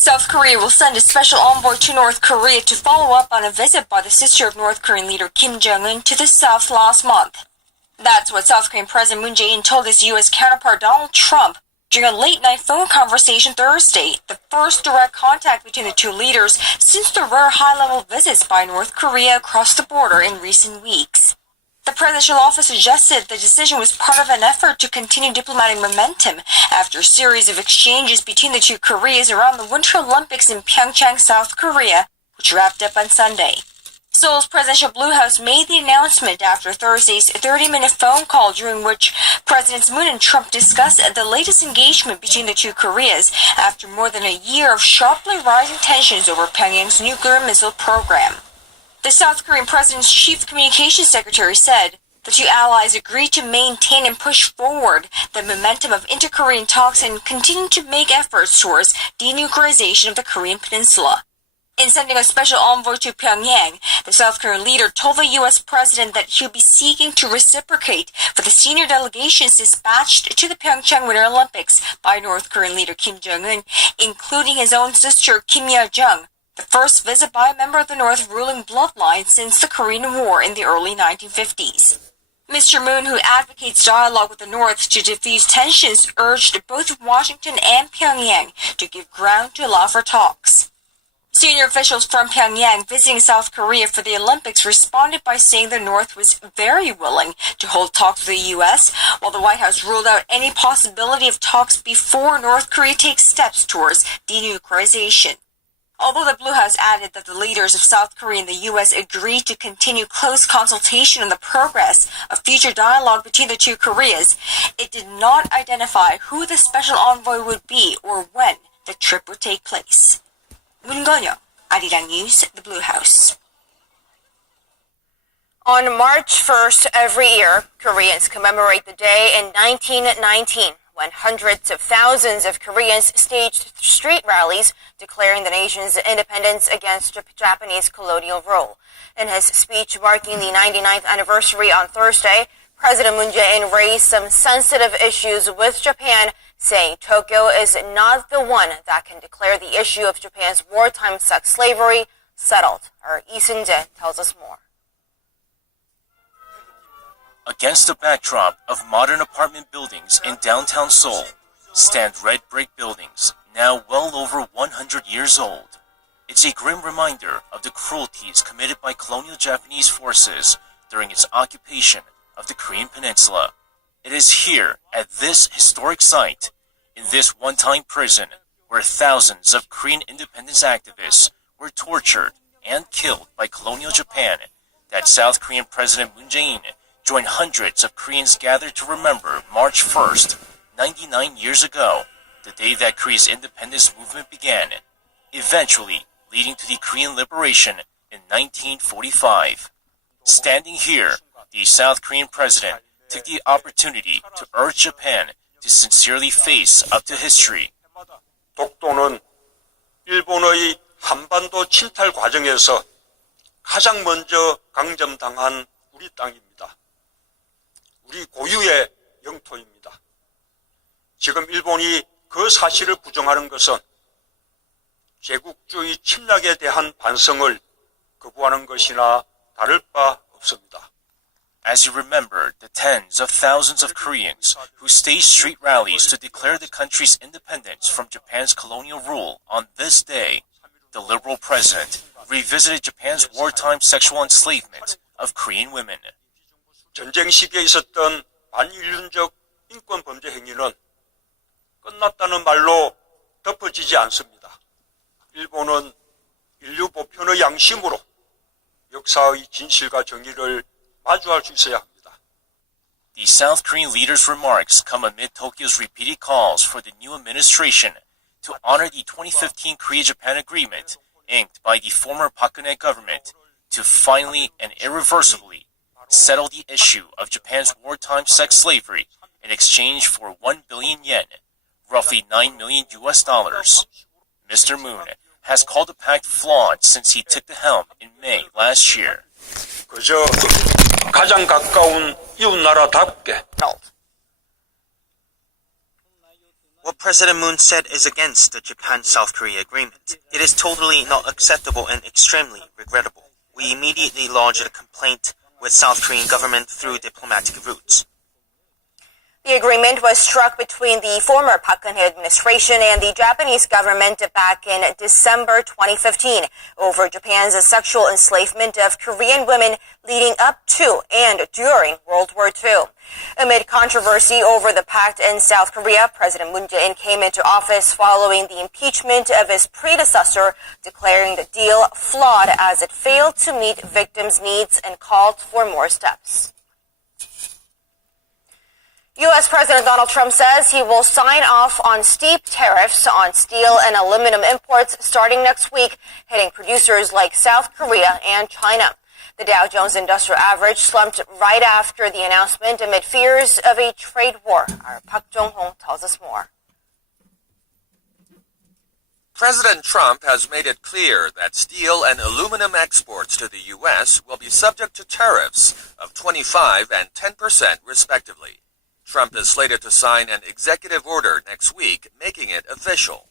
South Korea will send a special envoy to North Korea to follow up on a visit by the sister of North Korean leader Kim Jong-un to the South last month. That's what South Korean President Moon Jae-in told his U.S. counterpart Donald Trump during a late-night phone conversation Thursday, the first direct contact between the two leaders since the rare high-level visits by North Korea across the border in recent weeks. The presidential office suggested the decision was part of an effort to continue diplomatic momentum after a series of exchanges between the two Koreas around the Winter Olympics in Pyeongchang, South Korea, which wrapped up on Sunday. Seoul's presidential Blue House made the announcement after Thursday's 30-minute phone call during which Presidents Moon and Trump discussed the latest engagement between the two Koreas after more than a year of sharply rising tensions over Pyongyang's nuclear missile program. The South Korean president's chief communications secretary said the two allies agreed to maintain and push forward the momentum of inter-Korean talks and continue to make efforts towards denuclearization of the Korean peninsula. In sending a special envoy to Pyongyang, the South Korean leader told the U.S. president that he would be seeking to reciprocate for the senior delegations dispatched to the Pyeongchang Winter Olympics by North Korean leader Kim Jong-un, including his own sister Kim Yo-jung, the first visit by a member of the North ruling bloodline since the Korean War in the early 1950s. Mr. Moon, who advocates dialogue with the North to defuse tensions, urged both Washington and Pyongyang to give ground to allow for talks. Senior officials from Pyongyang visiting South Korea for the Olympics responded by saying the North was very willing to hold talks with the U.S., while the White House ruled out any possibility of talks before North Korea takes steps towards denuclearization. Although the Blue House added that the leaders of South Korea and the U.S. agreed to continue close consultation on the progress of future dialogue between the two Koreas, it did not identify who the special envoy would be or when the trip would take place. 문건영, 아리랑 News, the Blue House. On March 1st every year, Koreans commemorate the day in 1919 when hundreds of thousands of Koreans staged street rallies declaring the nation's independence against Japanese colonial rule. In his speech marking the 99th anniversary on Thursday, President Moon Jae-in raised some sensitive issues with Japan, saying Tokyo is not the one that can declare the issue of Japan's wartime sex slavery settled. Our S.and tells us more. Against the backdrop of modern apartment buildings in downtown Seoul, stand red brick buildings, now well over 100 years old. It's a grim reminder of the cruelties committed by colonial Japanese forces during its occupation of the Korean Peninsula. It is here, at this historic site, in this one-time prison, where thousands of Korean independence activists were tortured and killed by colonial Japan, that South Korean President Moon Jae-in joined hundreds of Koreans gathered to remember March 1st, 99 years ago, the day that Korea's independence movement began, eventually leading to the Korean liberation in 1945. Standing here, the South Korean president took the opportunity to urge Japan to sincerely face up to history. 독도는 일본의 한반도 침탈 과정에서 가장 먼저 강점당한 우리 땅입니다. 우리 고유의 영토입니다. 지금 일본이 그 사실을 부정하는 것은 제국주의 침략에 대한 반성을 거부하는 것이나 다를 바 없습니다. As you remember the tens of thousands of Koreans who staged street rallies to declare the country's independence from Japan's colonial rule on this day, the liberal president revisited Japan's wartime sexual enslavement of Korean women. 전쟁 시기에 있었던 반인륜적 인권 범죄 행위는 끝났다는 말로 덮어지지 않습니다. 일본은 인류 보편의 양심으로 역사의 진실과 정의를 마주할 수 있어야 합니다. The South Korean leader's remarks come amid Tokyo's repeated calls for the new administration to honor the 2015 Korea-Japan agreement inked by the former Park Geun-hye government to finally and irreversibly settle the issue of Japan's wartime sex slavery in exchange for 1 billion yen, roughly $9 million. Mr. Moon has called the pact flawed since he took the helm in May last year. 그저 가장 가까운 이웃나라답게 what President Moon said is against the Japan-South Korea agreement. It is totally not acceptable and extremely regrettable. We immediately lodged a complaint with South Korean government through diplomatic routes. The agreement was struck between the former Park Geun-hye administration and the Japanese government back in December 2015 over Japan's sexual enslavement of Korean women leading up to and during World War II. Amid controversy over the pact in South Korea, President Moon Jae-in came into office following the impeachment of his predecessor, declaring the deal flawed as it failed to meet victims' needs and called for more steps. U.S. President Donald Trump says he will sign off on steep tariffs on steel and aluminum imports starting next week, hitting producers like South Korea and China. The Dow Jones Industrial Average slumped right after the announcement amid fears of a trade war. Our Park Jong-hong tells us more. President Trump has made it clear that steel and aluminum exports to the U.S. will be subject to tariffs of 25% and 10% respectively. Trump is slated to sign an executive order next week, making it official.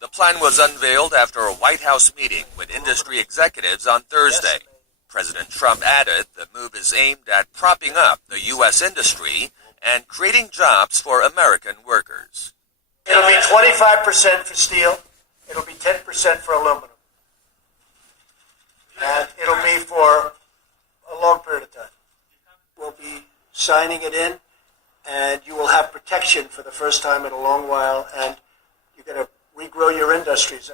The plan was unveiled after a White House meeting with industry executives on Thursday. President Trump added the move is aimed at propping up the U.S. industry and creating jobs for American workers. It'll be 25% for steel. It'll be 10% for aluminum. And it'll be for a long period of time. We'll be signing it in, and you will have protection for the first time in a long while, and you're going to regrow your industries.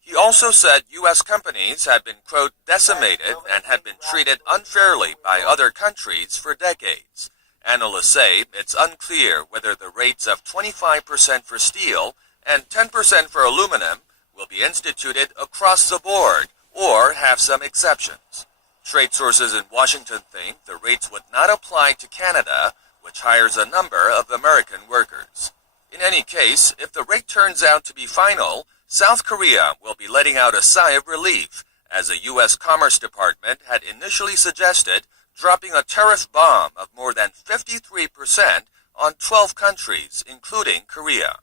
He also said U.S. companies had been, quote, decimated and had been treated unfairly by other countries for decades. Analysts say it's unclear whether the rates of 25% for steel and 10% for aluminum will be instituted across the board or have some exceptions. Trade sources in Washington think the rates would not apply to Canada, which hires a number of American workers. In any case, if the rate turns out to be final, South Korea will be letting out a sigh of relief, as the U.S. Commerce Department had initially suggested dropping a tariff bomb of more than 53% on 12 countries, including Korea.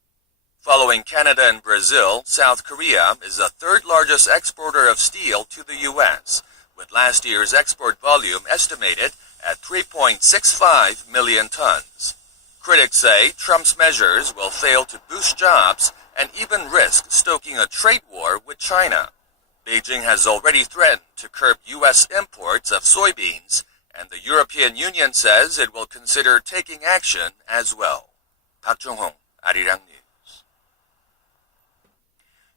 Following Canada and Brazil, South Korea is the third largest exporter of steel to the U.S., with last year's export volume estimated at 3.65 million tons. Critics say Trump's measures will fail to boost jobs and even risk stoking a trade war with China. Beijing has already threatened to curb U.S. imports of soybeans, and the European Union says it will consider taking action as well. Park Jong-hong, Arirang News.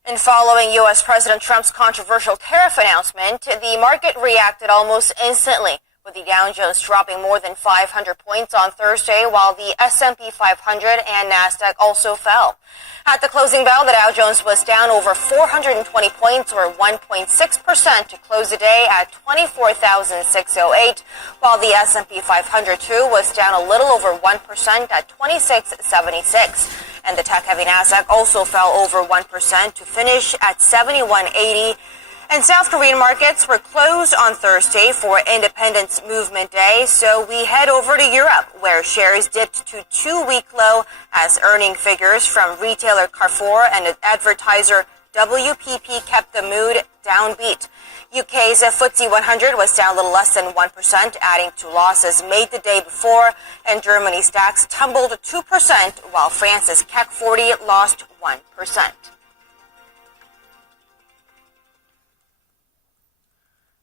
And following U.S. President Trump's controversial tariff announcement, the market reacted almost instantly, with the Dow Jones dropping more than 500 points on Thursday, while the S&P 500 and NASDAQ also fell. At the closing bell, the Dow Jones was down over 420 points, or 1.6%, to close the day at 24,608, while the S&P 500 too was down a little over 1% at 2676. And the tech-heavy NASDAQ also fell over 1% to finish at 7180. And South Korean markets were closed on Thursday for Independence Movement Day, so we head over to Europe, where shares dipped to 2-week low as earning figures from retailer Carrefour and advertiser WPP kept the mood downbeat. UK's FTSE 100 was down a little less than 1%, adding to losses made the day before, and Germany's DAX tumbled 2%, while France's CAC 40 lost 1%.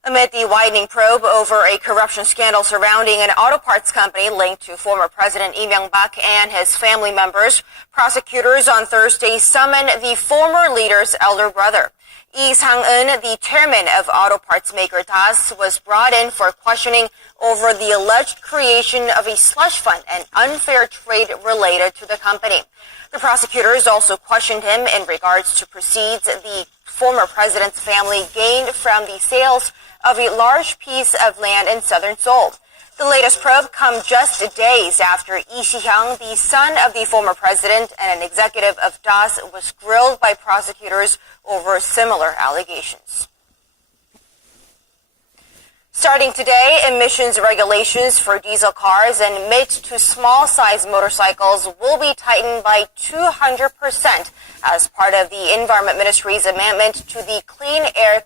Amid the widening probe over a corruption scandal surrounding an auto parts company linked to former President Lee Myung-bak and his family members, prosecutors on Thursday summoned the former leader's elder brother. Lee Sang-eun, the chairman of auto parts maker DAS, was brought in for questioning over the alleged creation of a slush fund and unfair trade related to the company. The prosecutors also questioned him in regards to proceeds the former president's family gained from the sales of a large piece of land in southern Seoul. The latest probe comes just days after Lee Si-hyung, the son of the former president and an executive of DAS, was grilled by prosecutors over similar allegations. Starting today, emissions regulations for diesel cars and mid to small size motorcycles will be tightened by 200% as part of the Environment Ministry's amendment to the Clean Air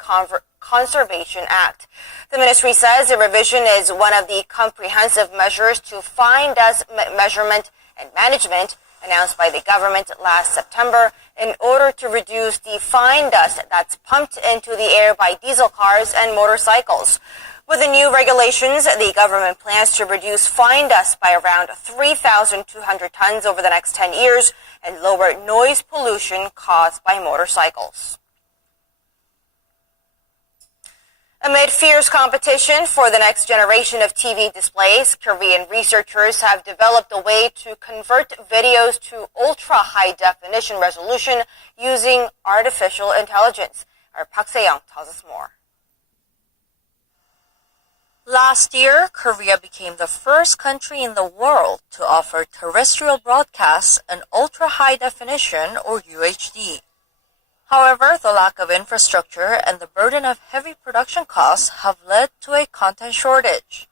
Conservation Act. The ministry says the revision is one of the comprehensive measures to fine dust measurement and management announced by the government last September in order to reduce the fine dust that's pumped into the air by diesel cars and motorcycles. With the new regulations, the government plans to reduce fine dust by around 3,200 tons over the next 10 years and lower noise pollution caused by motorcycles. Amid fierce competition for the next generation of TV displays, Korean researchers have developed a way to convert videos to ultra-high definition resolution using artificial intelligence. Our Park Se-young tells us more. Last year, Korea became the first country in the world to offer terrestrial broadcasts in ultra-high definition or UHD. However, the lack of infrastructure and the burden of heavy production costs have led to a content shortage.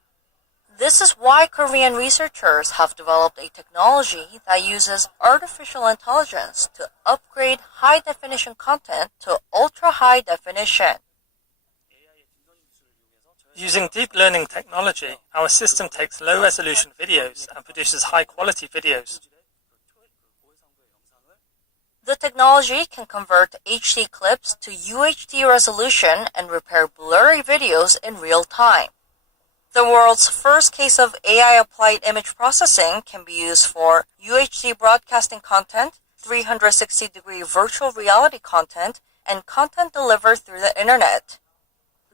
This is why Korean researchers have developed a technology that uses artificial intelligence to upgrade high-definition content to ultra-high definition. Using deep learning technology, our system takes low-resolution videos and produces high-quality videos. The technology can convert HD clips to UHD resolution and repair blurry videos in real time. The world's first case of AI-applied image processing can be used for UHD broadcasting content, 360-degree virtual reality content, and content delivered through the internet.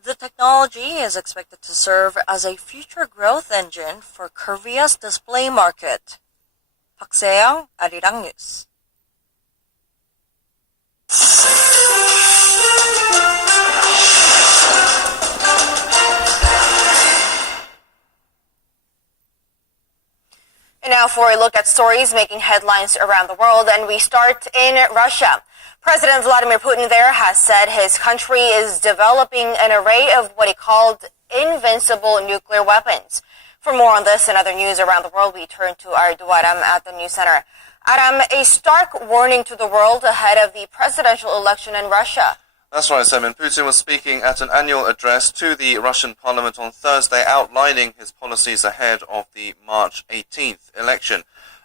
The technology is expected to serve as a future growth engine for Korea's display market. Park Se-young, Arirang News. And now for a look at stories making headlines around the world, and we start in Russia. President Vladimir Putin there has said his country is developing an array of what he called invincible nuclear weapons. For more on this and other news around the world, we turn to our Aram at the News Center. Aram, a stark warning to the world ahead of the presidential election in Russia. That's right, Simon. Putin was speaking at an annual address to the Russian parliament on Thursday, outlining his policies ahead of the March 18th election.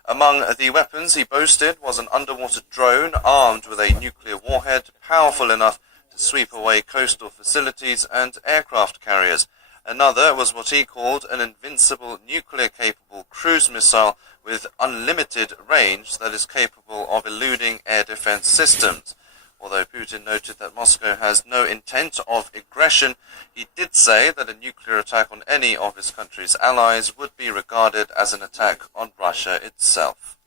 Among the weapons he boasted was an underwater drone armed with a nuclear warhead powerful enough to sweep away coastal facilities and aircraft carriers. Another was what he called an invincible nuclear-capable cruise missile with unlimited range that is capable of eluding air defense systems. Although Putin noted that Moscow has no intent of aggression, he did say that a nuclear attack on any of his country's allies would be regarded as an attack on Russia itself.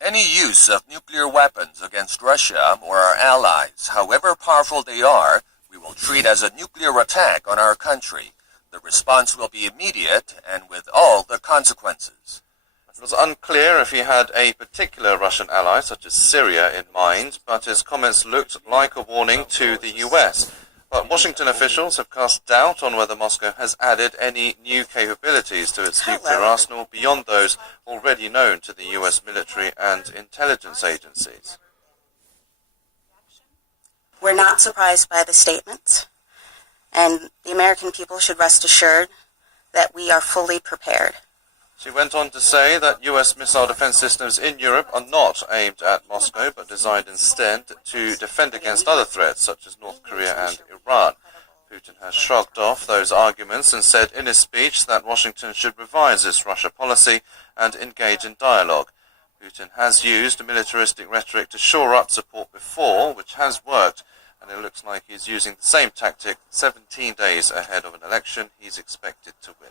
Any use of nuclear weapons against Russia or our allies, however powerful they are, we will treat as a nuclear attack on our country. The response will be immediate and with all the consequences. It was unclear if he had a particular Russian ally, such as Syria, in mind, but his comments looked like a warning to the US. But Washington officials have cast doubt on whether Moscow has added any new capabilities to its nuclear arsenal beyond those already known to the US military and intelligence agencies. We're not surprised by the statement, and the American people should rest assured that we are fully prepared. She went on to say that US missile defense systems in Europe are not aimed at Moscow, but designed instead to defend against other threats, such as North Korea and Iran. Putin has shrugged off those arguments and said in his speech that Washington should revise its Russia policy and engage in dialogue. Putin has used militaristic rhetoric to shore up support before, which has worked, and it looks like he's using the same tactic 17 days ahead of an election he's expected to win.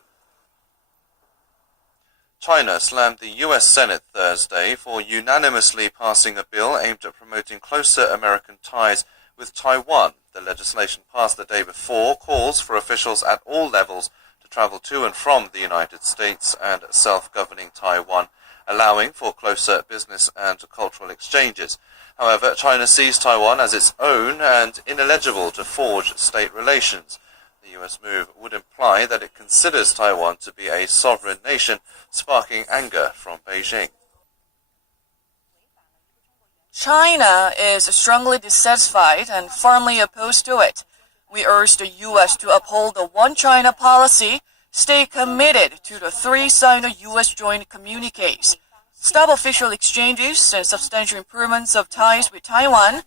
China slammed the US Senate Thursday for unanimously passing a bill aimed at promoting closer American ties with Taiwan. The legislation passed the day before calls for officials at all levels to travel to and from the United States and self-governing Taiwan, allowing for closer business and cultural exchanges. However, China sees Taiwan as its own and ineligible to forge state relations. US move would imply that it considers Taiwan to be a sovereign nation, sparking anger from Beijing. China is strongly dissatisfied and firmly opposed to it. We urge the U.S. to uphold the One China policy, stay committed to the 3 Sino-U.S. joint communiques, stop official exchanges and substantial improvements of ties with Taiwan,